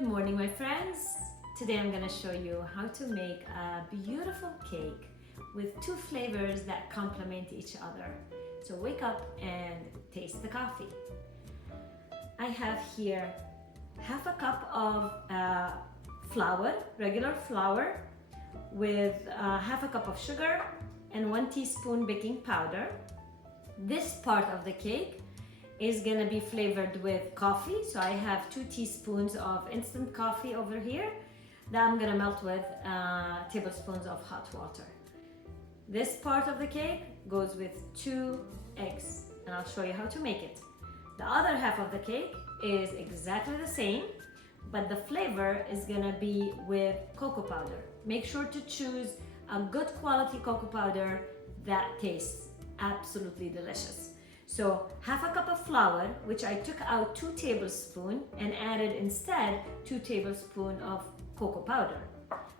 Good morning, my friends. Today I'm going to show you how to make a beautiful cake with two flavors that complement each other. So wake up and taste the coffee. I have here half a cup of flour, regular flour, with half a cup of sugar and 1 teaspoon baking powder. This part of the cake is gonna be flavored with coffee. So I have 2 teaspoons of instant coffee over here that I'm gonna melt with tablespoons of hot water. This part of the cake goes with 2 eggs, and I'll show you how to make it. The other half of the cake is exactly the same, but the flavor is gonna be with cocoa powder. Make sure to choose a good quality cocoa powder that tastes absolutely delicious. So half a cup of flour, which I took out 2 tablespoons and added instead 2 tablespoons of cocoa powder.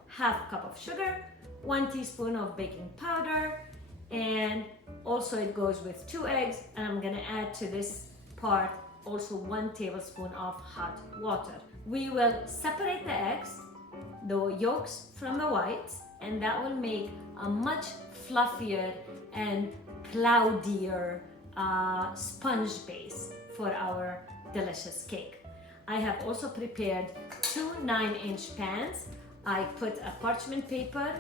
Half a cup of sugar, 1 teaspoon of baking powder, and also it goes with 2 eggs, and I'm gonna add to this part also 1 tablespoon of hot water. We will separate the eggs, the yolks from the whites, and that will make a much fluffier and cloudier sponge base for our delicious cake. I have also prepared 2 9-inch pans. I put a parchment paper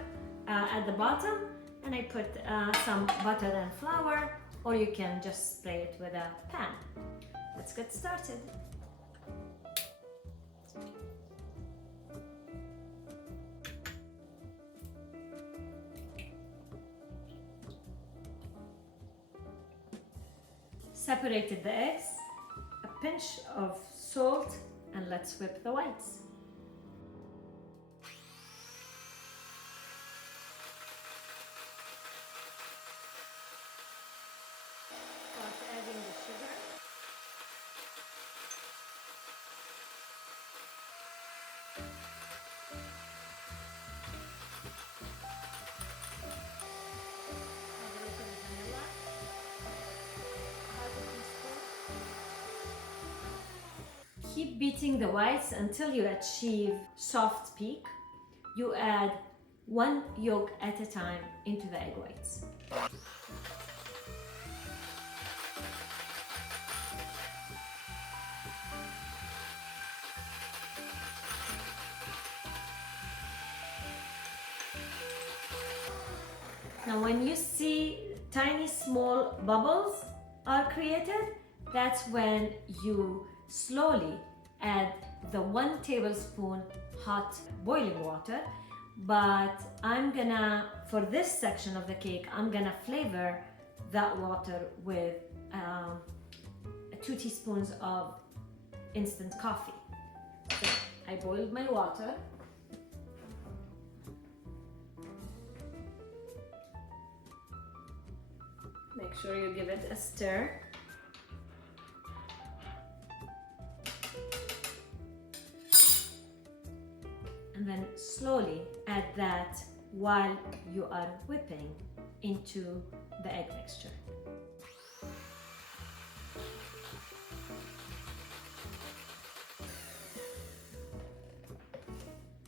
at the bottom, and I put some butter and flour, or you can just spray it with a pan. Let's get started. Separated the eggs, a pinch of salt, and let's whip the whites. Start adding the sugar. Add a little vanilla. Keep beating the whites until you achieve soft peak. You add 1 yolk at a time into the egg whites. Now when you see tiny small bubbles are created, that's when you slowly add the 1 tablespoon hot boiling water. But I'm gonna, for this section of the cake, I'm gonna flavor that water with 2 teaspoons of instant coffee. So I boiled my water. Make sure you give it a stir. And then slowly add that while you are whipping into the egg mixture.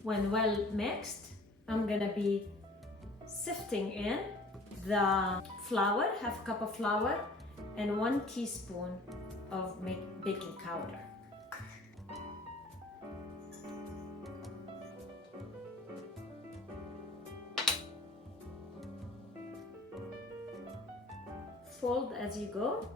When well mixed, I'm gonna be sifting in the flour, half a cup of flour, and 1 teaspoon of baking powder. Fold as you go.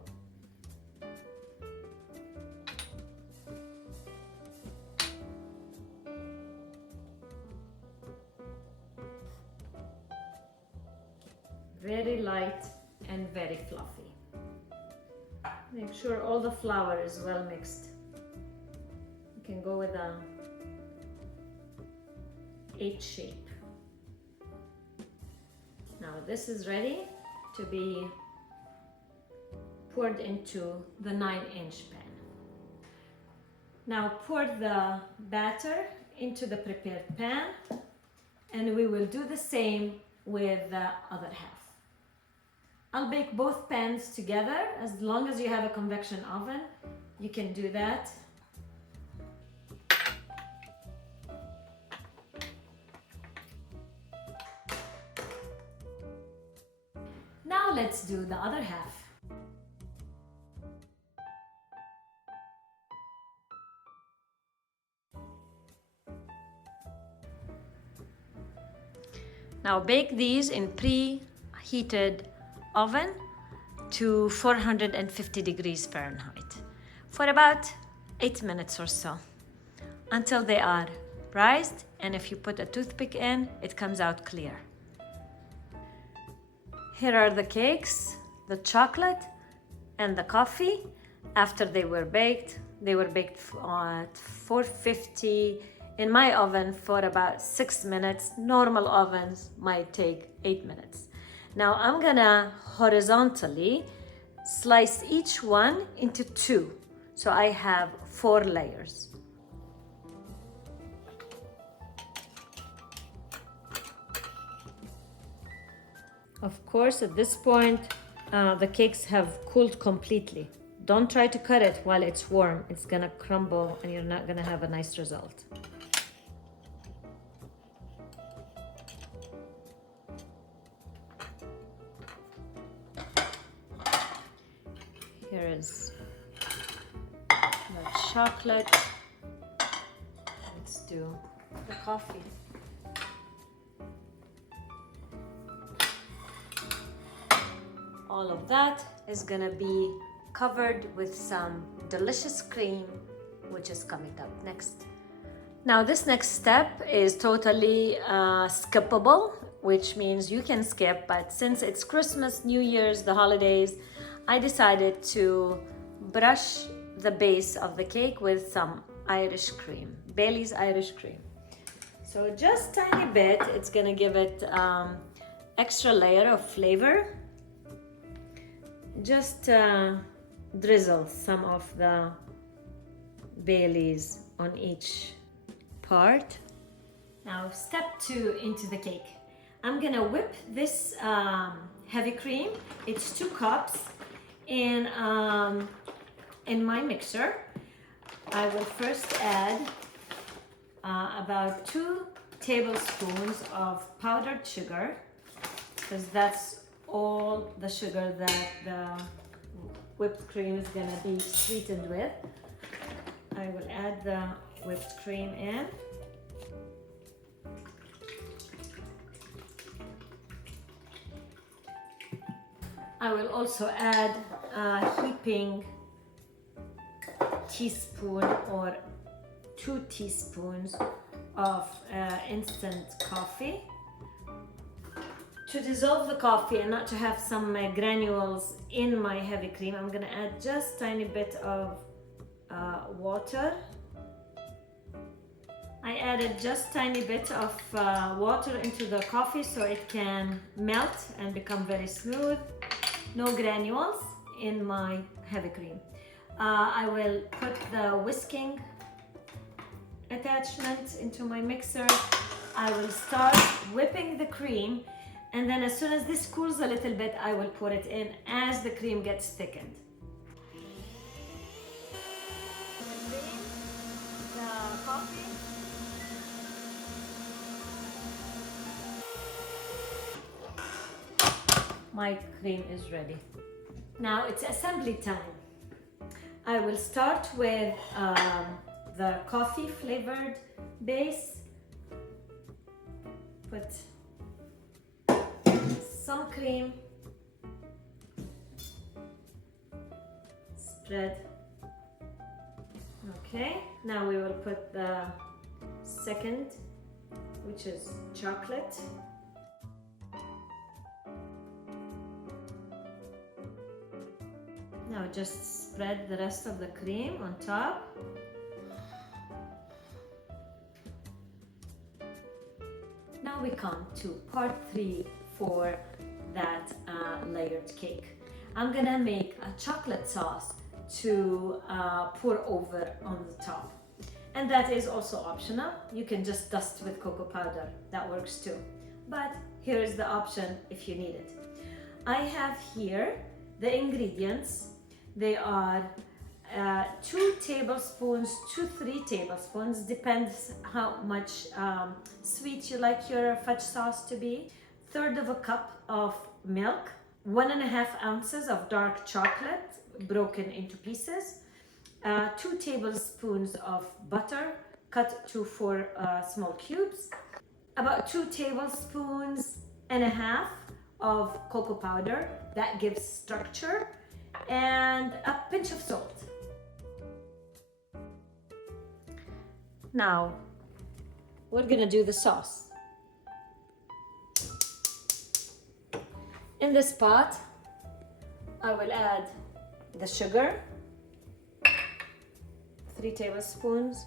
Very light and very fluffy. Make sure all the flour is well mixed. You can go with a H shape. Now this is ready to be poured into the 9-inch pan. Now pour the batter into the prepared pan, and we will do the same with the other half. I'll bake both pans together. As long as you have a convection oven, you can do that. let's do the other half. Now bake these in preheated oven to 450 degrees Fahrenheit for about 8 minutes or so until they are rised, and if you put a toothpick in, it comes out clear. Here are the cakes, the chocolate and the coffee after they were baked. They were baked at 450 in my oven for about 6 minutes. Normal ovens might take 8 minutes. Now I'm gonna horizontally slice each one into 2. So I have 4 layers. Of course, at this point, the cakes have cooled completely. Don't try to cut it while it's warm. It's gonna crumble and you're not gonna have a nice result. Here is the chocolate. Let's do the coffee. All of that is gonna be covered with some delicious cream, which is coming up next. Now this next step is totally skippable, which means you can skip, but since it's Christmas, New Year's, the holidays, I decided to brush the base of the cake with some Irish cream, Bailey's Irish cream. So just tiny bit, it's gonna give it extra layer of flavor. Just drizzle some of the Bailey's on each part. Now step 2 into the cake. I'm gonna whip this heavy cream. It's 2 cups in my mixer. I will first add about 2 tablespoons of powdered sugar, because that's all the sugar that the whipped cream is gonna be sweetened with. I will add the whipped cream in. I will also add a heaping teaspoon or 2 teaspoons of instant coffee. To dissolve the coffee and not to have some granules in my heavy cream, I'm gonna add just a tiny bit of water. I added just a tiny bit of water into the coffee so it can melt and become very smooth. No granules in my heavy cream. I will put the whisking attachment into my mixer. I will start whipping the cream, and then as soon as this cools a little bit, I will pour it in as the cream gets thickened. The coffee. My cream is ready. Now it's assembly time. I will start with the coffee flavored base. Put some cream, spread. Okay, now we will put the second, which is chocolate. Now just spread the rest of the cream on top. Now we come to part 3 for that layered cake. I'm gonna make a chocolate sauce to pour over on the top. And that is also optional. You can just dust with cocoa powder, that works too. But here is the option if you need it. I have here the ingredients. They are 2 tablespoons to 3 tablespoons, depends how much sweet you like your fudge sauce to be. 1/3 of a cup of milk, 1.5 ounces of dark chocolate broken into pieces, 2 tablespoons of butter cut to 4 small cubes, about 2 tablespoons and a half of cocoa powder that gives structure, and a pinch of salt. Now we're gonna do the sauce. In this pot, I will add the sugar, 3 tablespoons,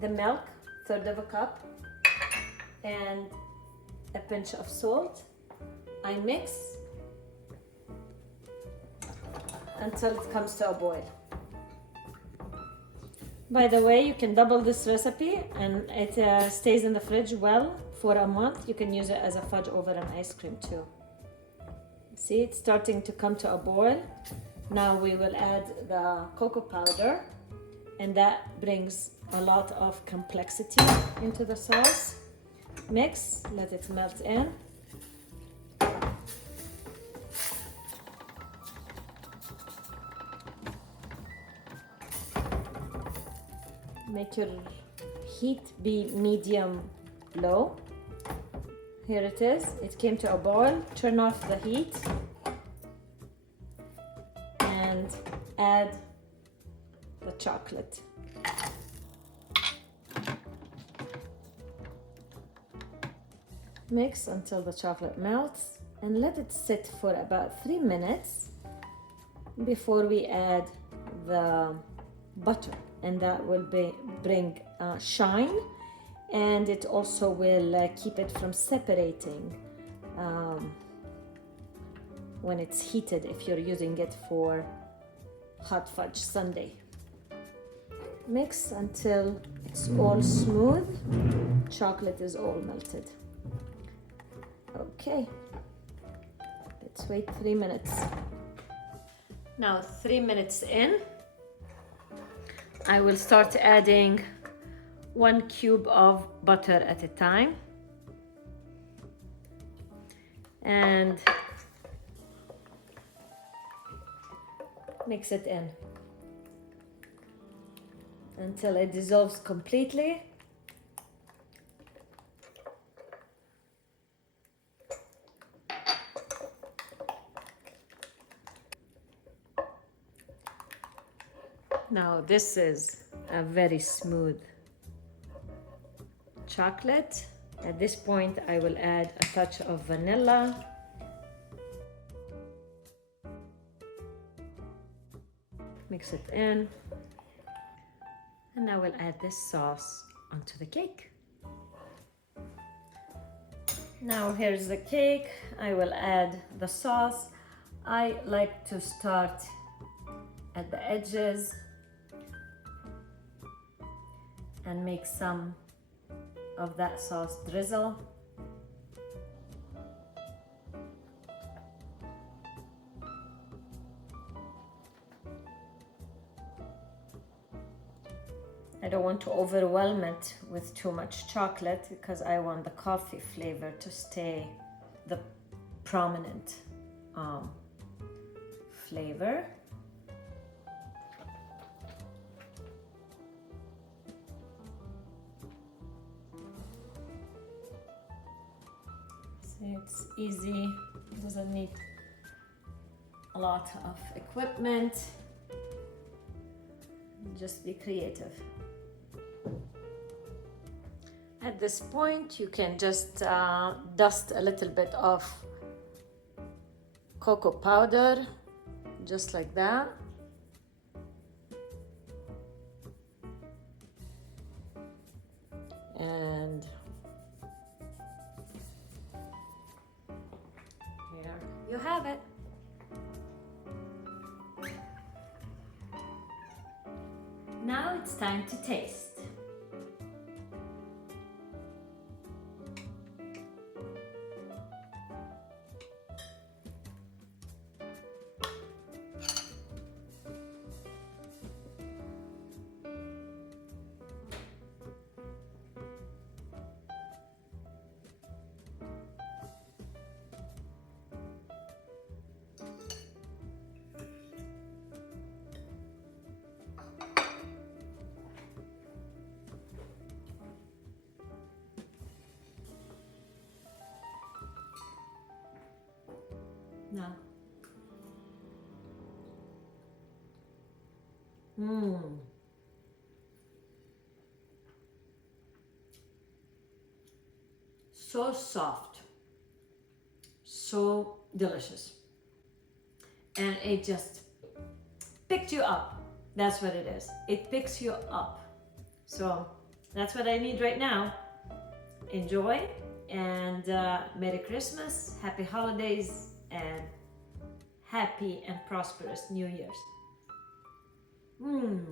the milk, 1/3 of a cup, and a pinch of salt. I mix until it comes to a boil. By the way, you can double this recipe and it stays in the fridge well for a month. You can use it as a fudge over an ice cream too. See, it's starting to come to a boil. Now we will add the cocoa powder, and that brings a lot of complexity into the sauce. Mix, let it melt in. Make your heat be medium low. Here it is. It came to a boil. Turn off the heat and add the chocolate. Mix until the chocolate melts and let it sit for about 3 minutes before we add the butter, and that will bring shine, and it also will keep it from separating when it's heated if you're using it for hot fudge sundae. Mix until it's all smooth, chocolate is all melted. Okay, let's wait 3 minutes. Now 3 minutes in, I will start adding 1 cube of butter at a time, and mix it in until it dissolves completely. Now this is a very smooth chocolate. At this point I will add a touch of vanilla, mix it in, and I will add this sauce onto the cake. Now here's the cake. I will add the sauce. I like to start at the edges and make some of that sauce drizzle. I don't want to overwhelm it with too much chocolate because I want the coffee flavor to stay the prominent flavor. It's easy, doesn't need a lot of equipment. Just be creative. At this point, you can just dust a little bit of cocoa powder, just like that. And you have it. Now it's time to taste. No. Mmm. So soft, so delicious, and it just picked you up. That's what it is. It picks you up. So that's what I need right now. Enjoy, and Merry Christmas, Happy Holidays, and happy and prosperous New Year's. Mmm.